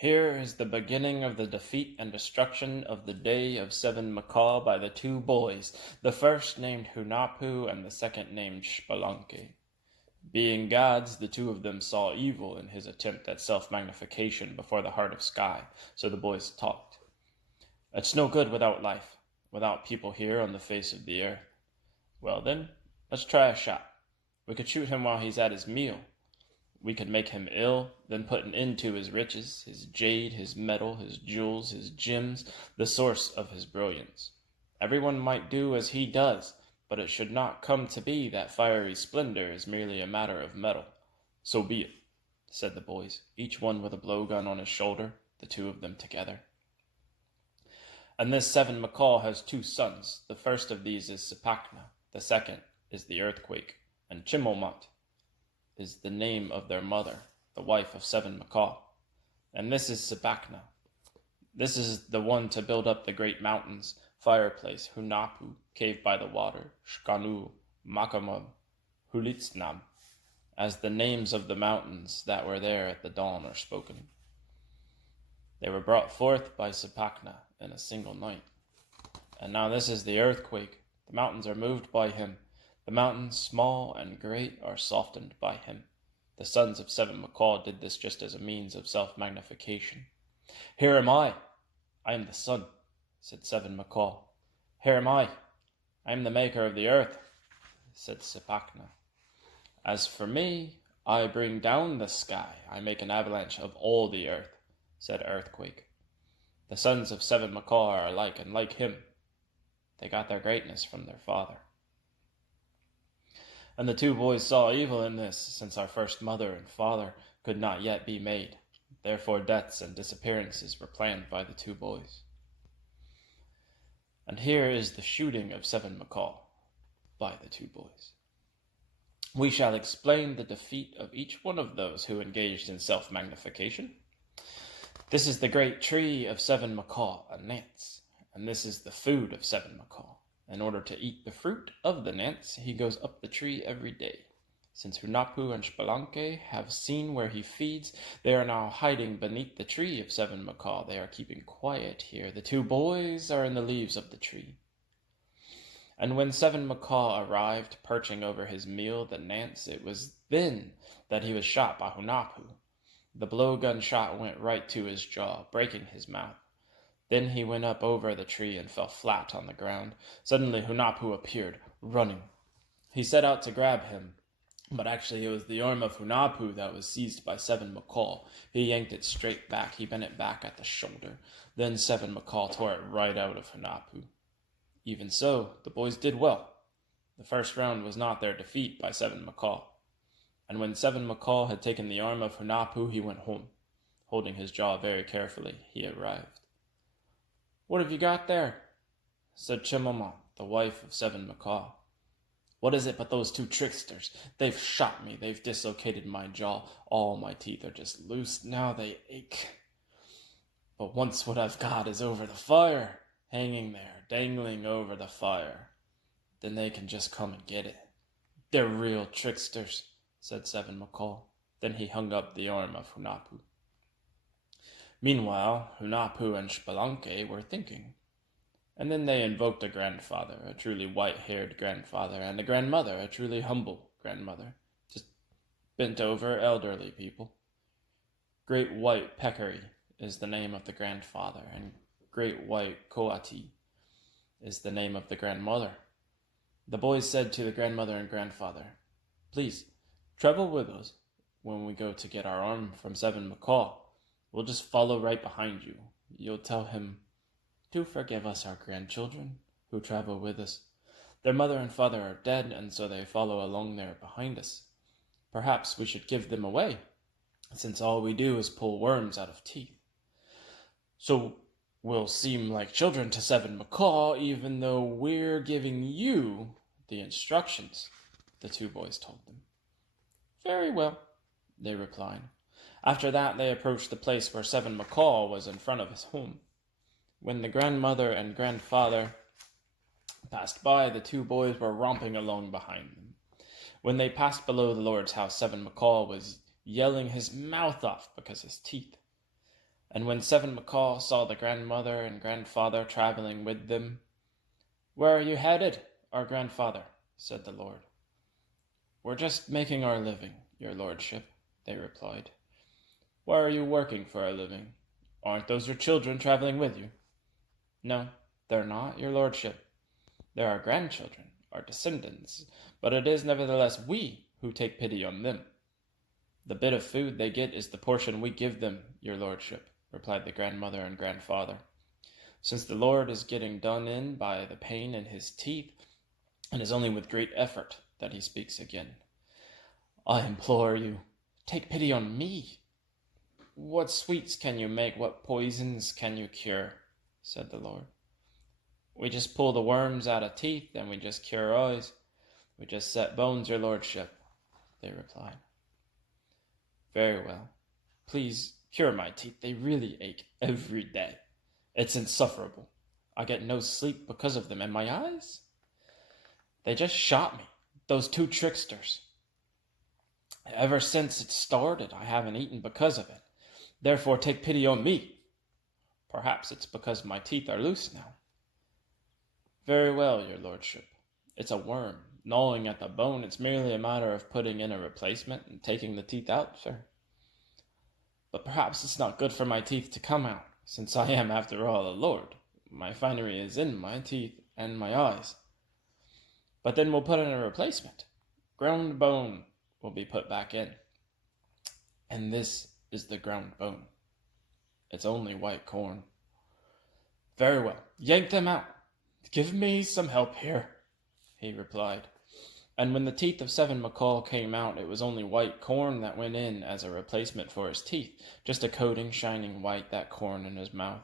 Here is the beginning of the defeat and destruction of the day of Seven Macaw by the two boys, the first named Hunahpu and the second named Spelunky. Being gods, the two of them saw evil in his attempt at self-magnification before the heart of sky, so the boys talked. It's no good without life, without people here on the face of the earth. Well then, let's try a shot. We could shoot him while he's at his meal. We could make him ill, then put an end to his riches, his jade, his metal, his jewels, his gems, the source of his brilliance. Everyone might do as he does, but it should not come to be that fiery splendor is merely a matter of metal. So be it, said the boys, each one with a blowgun on his shoulder, the two of them together. And this Seven Macaw has two sons. The first of these is Zipacna, the second is the earthquake, and Chimolmont is the name of their mother, the wife of Seven Macaw. And this is Zipacna. This is the one to build up the great mountains, fireplace, Hunahpu, cave by the water, Shkanu, Makamum, Hulitsnam, as the names of the mountains that were there at the dawn are spoken. They were brought forth by Zipacna in a single night. And now this is the earthquake. The mountains are moved by him. The mountains, small and great, are softened by him. The sons of Seven Macaw did this just as a means of self-magnification. Here am I am the sun, said Seven Macaw. Here am I am the maker of the earth, said Zipacna. As for me, I bring down the sky, I make an avalanche of all the earth, said Earthquake. The sons of Seven Macaw are alike, and like him, they got their greatness from their father. And the two boys saw evil in this, since our first mother and father could not yet be made. Therefore deaths and disappearances were planned by the two boys. And here is the shooting of Seven Macaw by the two boys. We shall explain the defeat of each one of those who engaged in self-magnification. This is the great tree of Seven Macaw, a nance, and this is the food of Seven Macaw. In order to eat the fruit of the nance, he goes up the tree every day. Since Hunahpu and Spelunky have seen where he feeds, they are now hiding beneath the tree of Seven Macaw. They are keeping quiet here. The two boys are in the leaves of the tree. And when Seven Macaw arrived, perching over his meal, the nance, it was then that he was shot by Hunahpu. The blowgun shot went right to his jaw, breaking his mouth. Then he went up over the tree and fell flat on the ground. Suddenly Hunahpu appeared, running. He set out to grab him, but actually it was the arm of Hunahpu that was seized by Seven Macaw. He yanked it straight back. He bent it back at the shoulder. Then Seven Macaw tore it right out of Hunahpu. Even so, the boys did well. The first round was not their defeat by Seven Macaw. And when Seven Macaw had taken the arm of Hunahpu, he went home. Holding his jaw very carefully, he arrived. What have you got there? Said Chimolmont, the wife of Seven Macaw. What is it but those two tricksters? They've shot me. They've dislocated my jaw. All my teeth are just loose. Now they ache. But once what I've got is over the fire, hanging there, dangling over the fire, then they can just come and get it. They're real tricksters, said Seven Macaw. Then he hung up the arm of Hunahpu. Meanwhile, Hunahpu and Spelunky were thinking. And then they invoked a grandfather, a truly white-haired grandfather, and a grandmother, a truly humble grandmother, just bent-over elderly people. Great White Peccary is the name of the grandfather, and Great White Coati is the name of the grandmother. The boys said to the grandmother and grandfather, Please, travel with us when we go to get our arm from Seven Macaw. We'll just follow right behind you. You'll tell him, Do forgive us, our grandchildren, who travel with us. Their mother and father are dead, and so they follow along there behind us. Perhaps we should give them away, since all we do is pull worms out of teeth. So we'll seem like children to Seven Macaw, even though we're giving you the instructions, the two boys told them. Very well, they replied. After that, they approached the place where Seven Macaw was in front of his home. When the grandmother and grandfather passed by, the two boys were romping along behind them. When they passed below the Lord's house, Seven Macaw was yelling his mouth off because his teeth And when Seven Macaw saw the grandmother and grandfather traveling with them, "Where are you headed, our grandfather?" said the Lord. "We're just making our living, your lordship," they replied. "Where are you working for a living? Aren't those your children traveling with you?" "No, they're not, your lordship. They're our grandchildren, our descendants, but it is nevertheless we who take pity on them. The bit of food they get is the portion we give them, your lordship," replied the grandmother and grandfather. "Since the Lord is getting done in by the pain in his teeth, it is only with great effort that he speaks again. I implore you, take pity on me." "What sweets can you make? What poisons can you cure?" said the Lord. "We just pull the worms out of teeth, and we just cure eyes. We just set bones, your lordship," they replied. "Very well. Please cure my teeth. They really ache every day. It's insufferable. I get no sleep because of them. And my eyes? They just shot me, those two tricksters. Ever since it started, I haven't eaten because of it. Therefore, take pity on me. Perhaps it's because my teeth are loose now." "Very well, your lordship. It's a worm, gnawing at the bone. It's merely a matter of putting in a replacement and taking the teeth out, sir." "But perhaps it's not good for my teeth to come out, since I am, after all, a lord. My finery is in my teeth and my eyes." "But then we'll put in a replacement. Ground bone will be put back in. And this is the ground bone. It's only white corn." "Very well, yank them out. Give me some help here," he replied. And when the teeth of Seven Macaw came out, it was only white corn that went in as a replacement for his teeth, just a coating shining white, that corn in his mouth.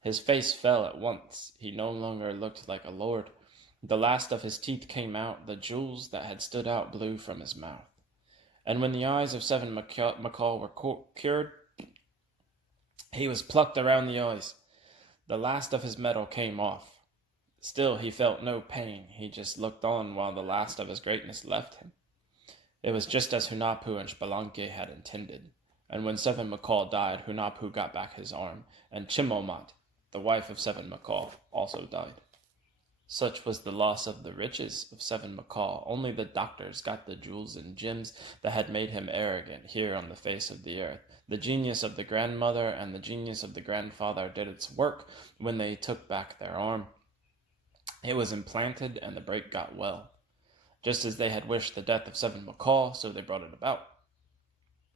His face fell at once. He no longer looked like a lord. The last of his teeth came out, the jewels that had stood out blew from his mouth. And when the eyes of Seven Macaw were cured, he was plucked around the eyes. The last of his metal came off. Still, he felt no pain. He just looked on while the last of his greatness left him. It was just as Hunahpu and Spelunky had intended. And when Seven Macaw died, Hunahpu got back his arm, and Chimolmot, the wife of Seven Macaw, also died. Such was the loss of the riches of Seven Macaw. Only the doctors got the jewels and gems that had made him arrogant here on the face of the earth. The genius of the grandmother and the genius of the grandfather did its work when they took back their arm. It was implanted, and the break got well. Just as they had wished the death of Seven Macaw, so they brought it about.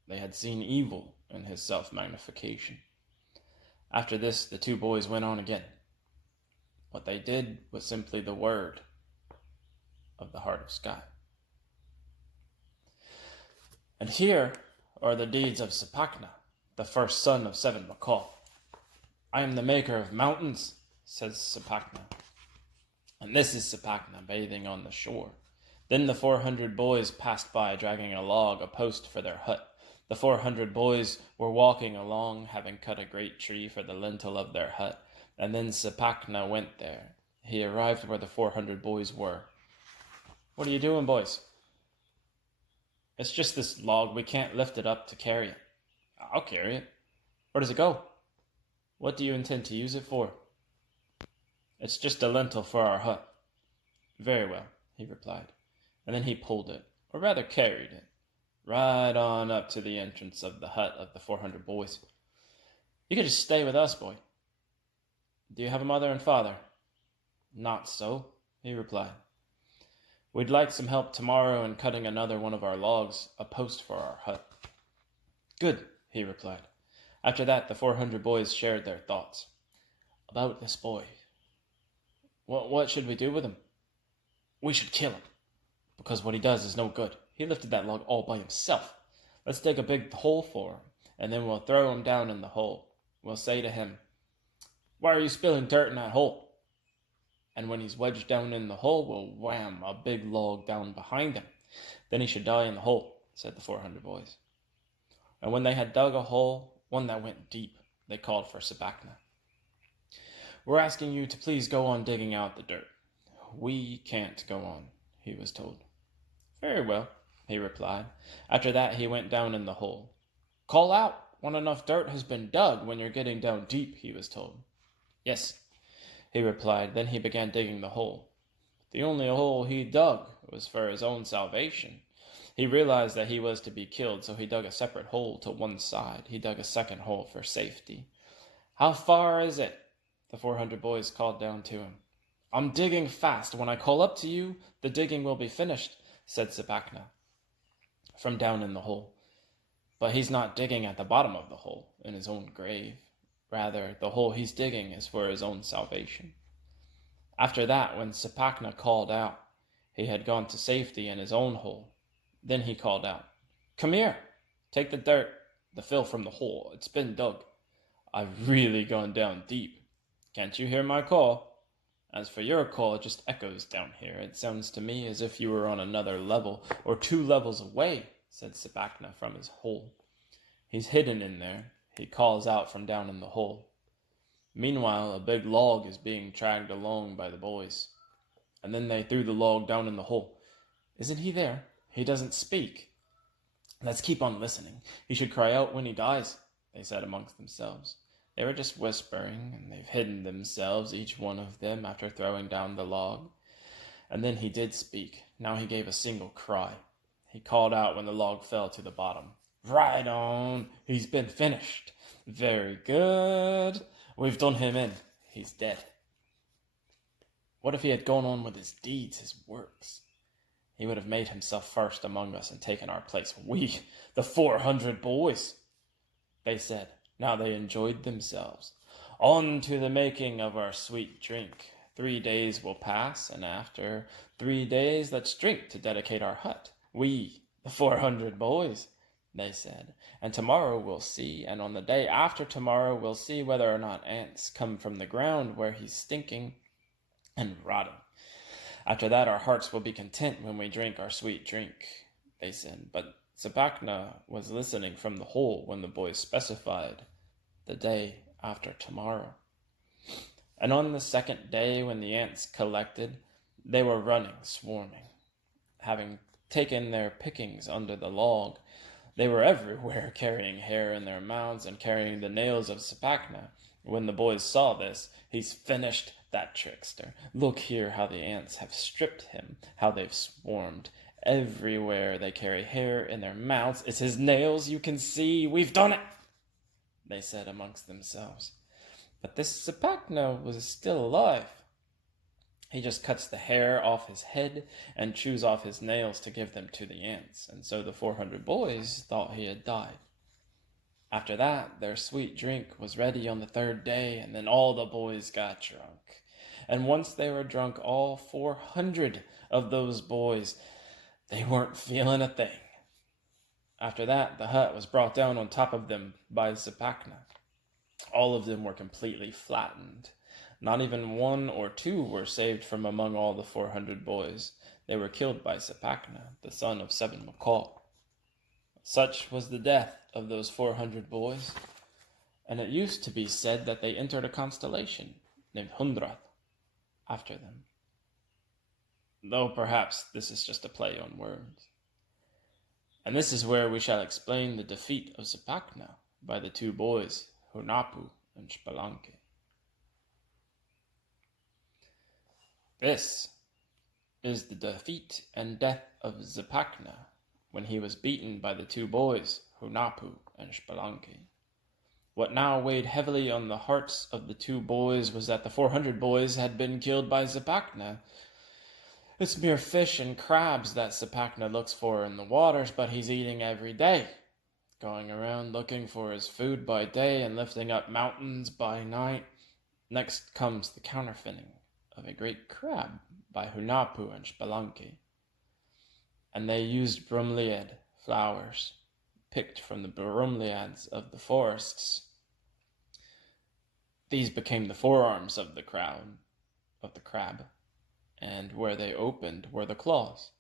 They had seen evil in his self-magnification. After this, the two boys went on again. What they did was simply the word of the heart of sky. And here are the deeds of Zipacna, the first son of Seven Macaw. "I am the maker of mountains," says Zipacna. "And this is Zipacna bathing on the shore." Then the 400 boys passed by, dragging a log, a post for their hut. The 400 boys were walking along, having cut a great tree for the lintel of their hut. And then Zipacna went there. He arrived where the 400 boys were. "What are you doing, boys?" "It's just this log. We can't lift it up to carry it." "I'll carry it." "Where does it go?" "What do you intend to use it for?" "It's just a lintel for our hut." "Very well," he replied. And then he pulled it, or rather carried it, right on up to the entrance of the hut of the 400 boys. "You could just stay with us, boy." "Do you have a mother and father?" "Not so," he replied. "We'd like some help tomorrow in cutting another one of our logs, a post for our hut." "Good," he replied. After that, the 400 boys shared their thoughts. "About this boy. What should we do with him?" "We should kill him, because what he does is no good. He lifted that log all by himself. Let's dig a big hole for him, and then we'll throw him down in the hole. We'll say to him, 'Why are you spilling dirt in that hole?' And when he's wedged down in the hole, we'll wham a big log down behind him. Then he should die in the hole," said the 400 boys. And when they had dug a hole, one that went deep, they called for Zipacna. "We're asking you to please go on digging out the dirt." "We can't go on," he was told. "Very well," he replied. After that, he went down in the hole. "Call out, when enough dirt has been dug when you're getting down deep, he was told. Yes, he replied. Then he began digging the hole. The only hole he dug was for his own salvation. He realized that he was to be killed, so he dug a separate hole to one side. He dug a second hole for safety. How far is it? The 400 boys called down to him. I'm digging fast. When I call up to you, the digging will be finished, said Zipacna from down in the hole. But he's not digging at the bottom of the hole, in his own grave. Rather, the hole he's digging is for his own salvation. After that, when Zipacna called out, he had gone to safety in his own hole. Then he called out, Come here, take the dirt, the fill from the hole. It's been dug. I've really gone down deep. Can't you hear my call? As for your call, it just echoes down here. It sounds to me as if you were on another level, or 2 levels away, said Zipacna from his hole. He's hidden in there. He calls out from down in the hole. Meanwhile, a big log is being dragged along by the boys. And then they threw the log down in the hole. Isn't he there? He doesn't speak. Let's keep on listening. He should cry out when he dies, they said amongst themselves. They were just whispering, and they've hidden themselves, each one of them, after throwing down the log. And then he did speak. Now he gave a single cry. He called out when the log fell to the bottom. Right on! He's been finished. Very good. We've done him in. He's dead. What if he had gone on with his deeds, his works? He would have made himself first among us and taken our place. We, the 400 boys, they said. Now they enjoyed themselves. On to the making of our sweet drink. 3 days will pass, and after 3 days let's drink to dedicate our hut. We, the 400 boys, they said. And tomorrow we'll see, and on the day after tomorrow we'll see whether or not ants come from the ground where he's stinking and rotting. After that our hearts will be content when we drink our sweet drink, they said. But Zipacna was listening from the hole when the boys specified the day after tomorrow. And on the second day, when the ants collected, they were running, swarming. Having taken their pickings under the log, they were everywhere, carrying hair in their mouths and carrying the nails of Zipacna. When the boys saw this, he's finished, that trickster. Look here how the ants have stripped him, how they've swarmed. Everywhere they carry hair in their mouths. It's his nails, you can see. We've done it, they said amongst themselves. But this Zipacna was still alive. He just cuts the hair off his head and chews off his nails to give them to the ants. And so the 400 boys thought he had died. After that, their sweet drink was ready on the 3rd day, and then all the boys got drunk. And once they were drunk, all 400 of those boys, they weren't feeling a thing. After that, the hut was brought down on top of them by Zipacna. All of them were completely flattened. Not even 1 or 2 were saved from among all the 400 boys. They were killed by Zipacna, the son of Seven Macaw. Such was the death of those 400 boys, and it used to be said that they entered a constellation named Hundrath after them. Though perhaps this is just a play on words. And this is where we shall explain the defeat of Zipacna by the 2 boys, Hunahpu and Spelunky. This is the defeat and death of Zipacna when he was beaten by the 2 boys, Hunahpu and Spelunky. What now weighed heavily on the hearts of the 2 boys was that the 400 boys had been killed by Zipacna. It's mere fish and crabs that Zipacna looks for in the waters, but he's eating every day, going around looking for his food by day and lifting up mountains by night. Next comes the counterfeiting of a great crab by Hunahpu and Spelunky. And they used bromeliad flowers, picked from the bromeliads of the forests. These became the forearms of the crab, and where they opened were the claws.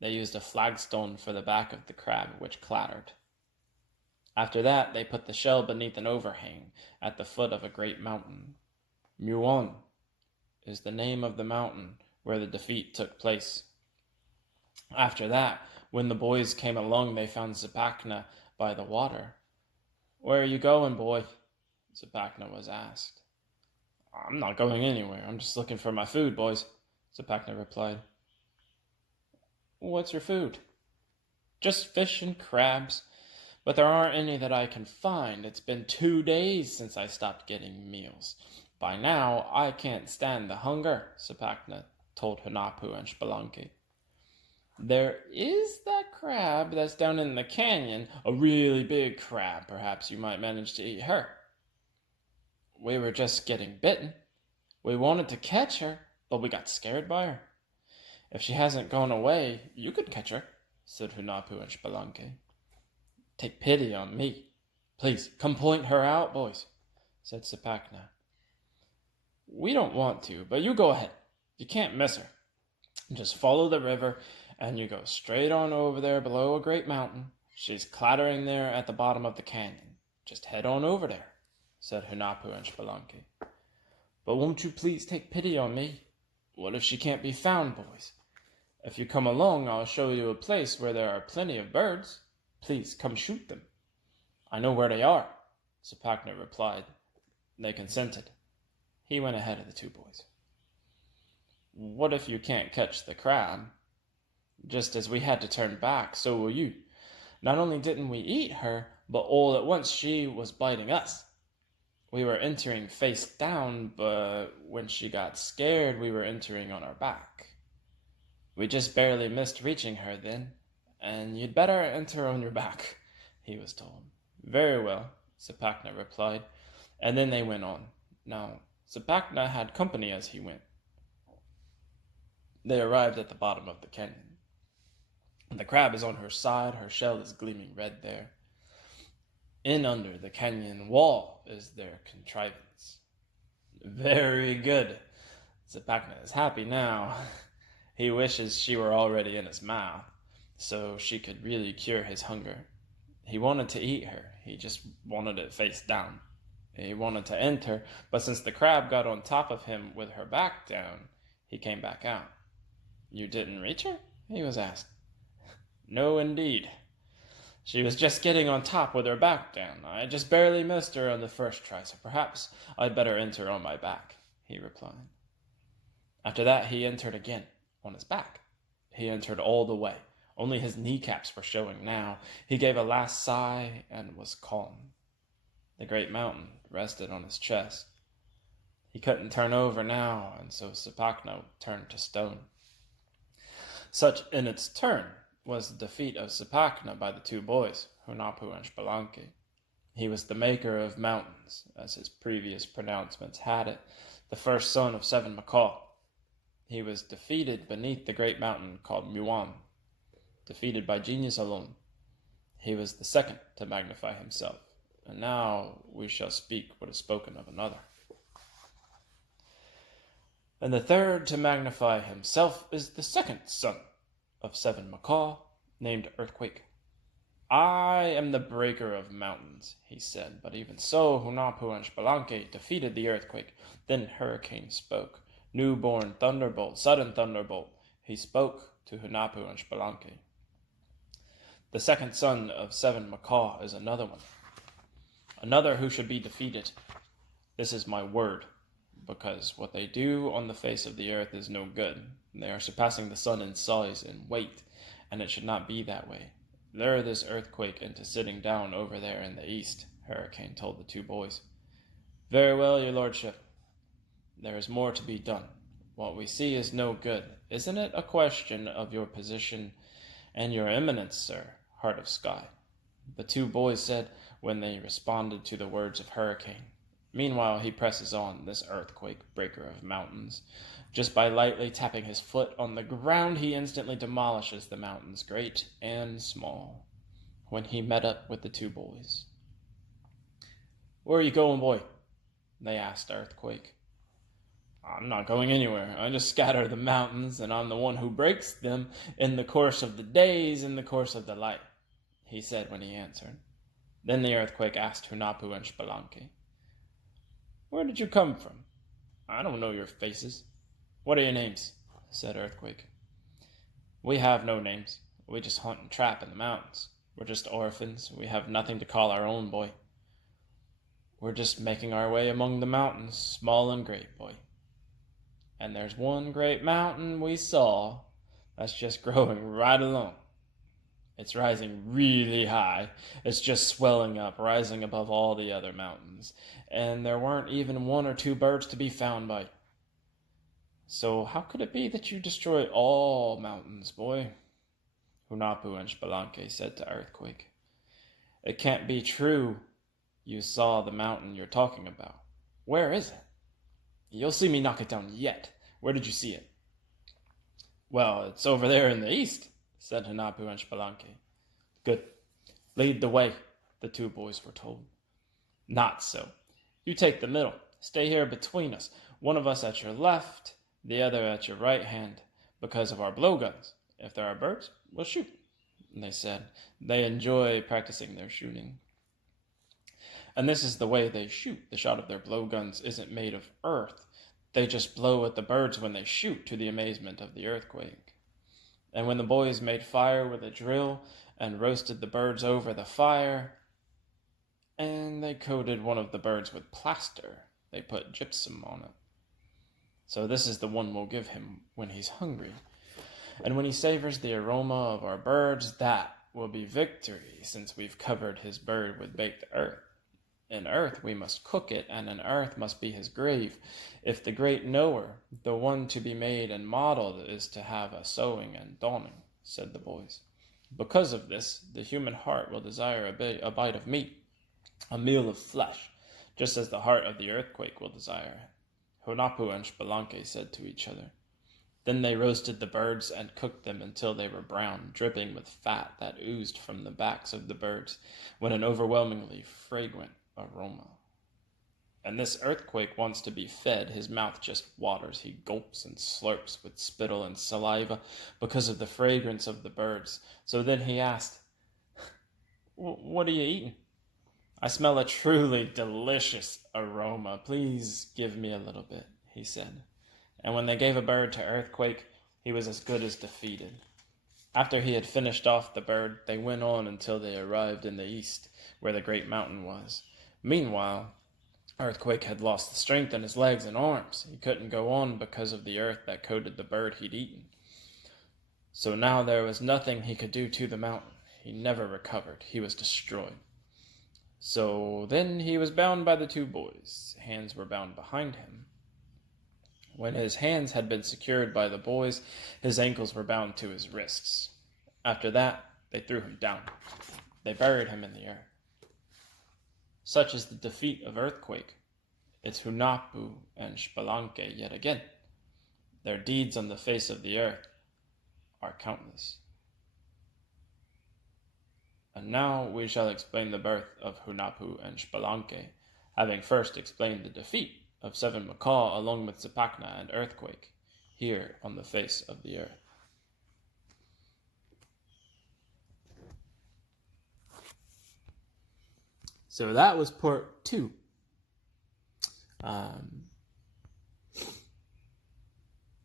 They used a flagstone for the back of the crab, which clattered. After that, they put the shell beneath an overhang at the foot of a great mountain. Muon is the name of the mountain where the defeat took place. After that, when the boys came along, they found Zipacna by the water. Where are you going, boy? Zipacna was asked. I'm not going anywhere. I'm just looking for my food, boys, Zipacna replied. What's your food? Just fish and crabs, but there aren't any that I can find. It's been 2 days since I stopped getting meals. By now, I can't stand the hunger, Zipacna told Hunahpu and Spelunky. There is that crab that's down in the canyon, a really big crab. Perhaps you might manage to eat her. We were just getting bitten. We wanted to catch her, but we got scared by her. If she hasn't gone away, you could catch her, said Hunahpu and Spelunky. Take pity on me. Please, come point her out, boys, said Zipacna. We don't want to, but you go ahead. You can't miss her. Just follow the river, and you go straight on over there below a great mountain. She's clattering there at the bottom of the canyon. Just head on over there, said Hunahpu and Spelunky. But won't you please take pity on me? What if she can't be found, boys? If you come along, I'll show you a place where there are plenty of birds. Please come shoot them. I know where they are, Zipacna replied. They consented. He went ahead of the two boys. What if you can't catch the crab? Just as we had to turn back, so will you. Not only didn't we eat her, but all at once she was biting us. We were entering face down, but when she got scared, we were entering on our back. We just barely missed reaching her then, and you'd better enter on your back, he was told. Very well, Zipacna replied, and then they went on. Now, Zipacna had company as he went. They arrived at the bottom of the canyon. The crab is on her side, her shell is gleaming red there. In under the canyon wall is their contrivance. Very good. Zipacna is happy now. He wishes she were already in his mouth, so she could really cure his hunger. He wanted to eat her, he just wanted it face down. He wanted to enter, but since the crab got on top of him with her back down, he came back out. You didn't reach her? He was asked. No, indeed. She was just getting on top with her back down. I just barely missed her on the first try, so perhaps I'd better enter on my back, he replied. After that, he entered again, on his back. He entered all the way. Only his kneecaps were showing now. He gave a last sigh and was calm. The great mountain rested on his chest. He couldn't turn over now, and so Zipacna turned to stone. Such, in its turn, was the defeat of Zipacna by the two boys, Hunahpu and Spelunky. He was the maker of mountains, as his previous pronouncements had it, the first son of Seven Macaw. He was defeated beneath the great mountain called Muan, defeated by genius alone. He was the second to magnify himself, and now we shall speak what is spoken of another. And the third to magnify himself is the second son of Seven Macaw, named Earthquake. I am the breaker of mountains, he said, but even so, Hunahpu and Spelunky defeated the earthquake. Then Hurricane spoke. Newborn thunderbolt, sudden thunderbolt, he spoke to Hunahpu and Spelunky. The second son of Seven Macaw is another one, another who should be defeated. This is my word, because what they do on the face of the earth is no good. They are surpassing the sun in size and weight, and it should not be that way. Lure this earthquake into sitting down over there in the east, Hurricane told the two boys. Very well, your lordship. There is more to be done. What we see is no good. Isn't it a question of your position and your eminence, sir, heart of sky? The two boys said when they responded to the words of Hurricane. Meanwhile, he presses on, this earthquake breaker of mountains. Just by lightly tapping his foot on the ground, he instantly demolishes the mountains, great and small, when he met up with the two boys. Where are you going, boy? They asked Earthquake. I'm not going anywhere. I just scatter the mountains, and I'm the one who breaks them in the course of the days, in the course of the light, he said when he answered. Then the Earthquake asked Hunahpu and Spelunky. Where did you come from? I don't know your faces. What are your names? Said Earthquake. We have no names. We just hunt and trap in the mountains. We're just orphans. We have nothing to call our own, boy. We're just making our way among the mountains, small and great, boy. And there's one great mountain we saw that's just growing right along. It's rising really high. It's just swelling up, rising above all the other mountains. And there weren't even one or two birds to be found by. So how could it be that you destroy all mountains, boy? Hunahpu and Spelunky said to Earthquake. It can't be true you saw the mountain you're talking about. Where is it? You'll see me knock it down yet. Where did you see it? Well, it's over there in the east, said Hunahpu and Spelunky. Good. Lead the way, the two boys were told. Not so. You take the middle. Stay here between us. One of us at your left, the other at your right hand, because of our blowguns. If there are birds, we'll shoot, they said. They enjoy practicing their shooting. And this is the way they shoot. The shot of their blowguns isn't made of earth. They just blow at the birds when they shoot, to the amazement of the Earthquake. And when the boys made fire with a drill and roasted the birds over the fire, and they coated one of the birds with plaster, they put gypsum on it. So this is the one we'll give him when he's hungry. And when he savors the aroma of our birds, that will be victory, since we've covered his bird with baked earth. In earth we must cook it, and in earth must be his grave. If the great knower, the one to be made and modeled, is to have a sowing and dawning, said the boys. Because of this, the human heart will desire a bite of meat, a meal of flesh, just as the heart of the Earthquake will desire it. Hunahpu and Spelunky said to each other. Then they roasted the birds and cooked them until they were brown, dripping with fat that oozed from the backs of the birds, with an overwhelmingly fragrant aroma. And this Earthquake wants to be fed. His mouth just waters. He gulps and slurps with spittle and saliva because of the fragrance of the birds. So then he asked, What are you eating? I smell a truly delicious aroma. Please give me a little bit, he said. And when they gave a bird to Earthquake, he was as good as defeated. After he had finished off the bird, they went on until they arrived in the east, where the great mountain was. Meanwhile, Earthquake had lost the strength in his legs and arms. He couldn't go on because of the earth that coated the bird he'd eaten. So now there was nothing he could do to the mountain. He never recovered. He was destroyed. So then he was bound by the two boys. Hands were bound behind him. When his hands had been secured by the boys, his ankles were bound to his wrists. After that, they threw him down. They buried him in the earth. Such is the defeat of Earthquake. It's Hunahpu and Spelunky yet again. Their deeds on the face of the earth are countless. And now we shall explain the birth of Hunahpu and Spelunky, having first explained the defeat of Seven Macaw along with Zipacna and Earthquake, here on the face of the earth. So that was part 2.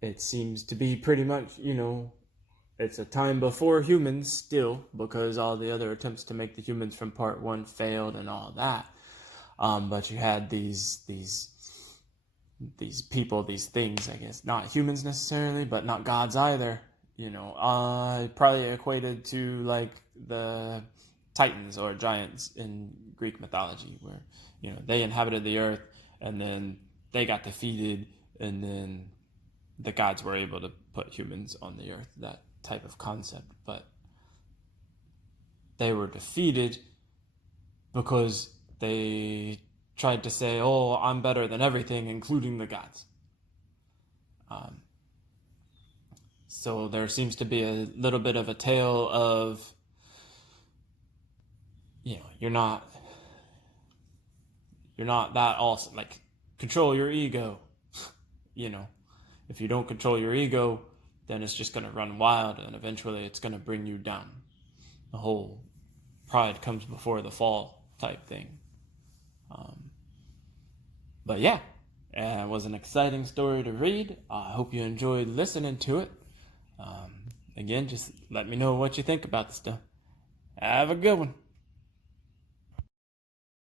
It seems to be pretty much, it's a time before humans still, because all the other attempts to make the humans from part 1 failed and all that. But you had these people, these things, I guess, not humans necessarily, but not gods either. Probably equated to like the Titans or giants in Greek mythology, where they inhabited the earth and then they got defeated, and then the gods were able to put humans on the earth. That type of concept, but they were defeated because they tried to say, "Oh, I'm better than everything, including the gods." So there seems to be a little bit of a tale of, you're not that awesome. Like, control your ego. If you don't control your ego, then it's just going to run wild, and eventually it's going to bring you down. The whole pride comes before the fall type thing. But yeah, it was an exciting story to read. I hope you enjoyed listening to it. Again, just let me know what you think about the stuff. Have a good one.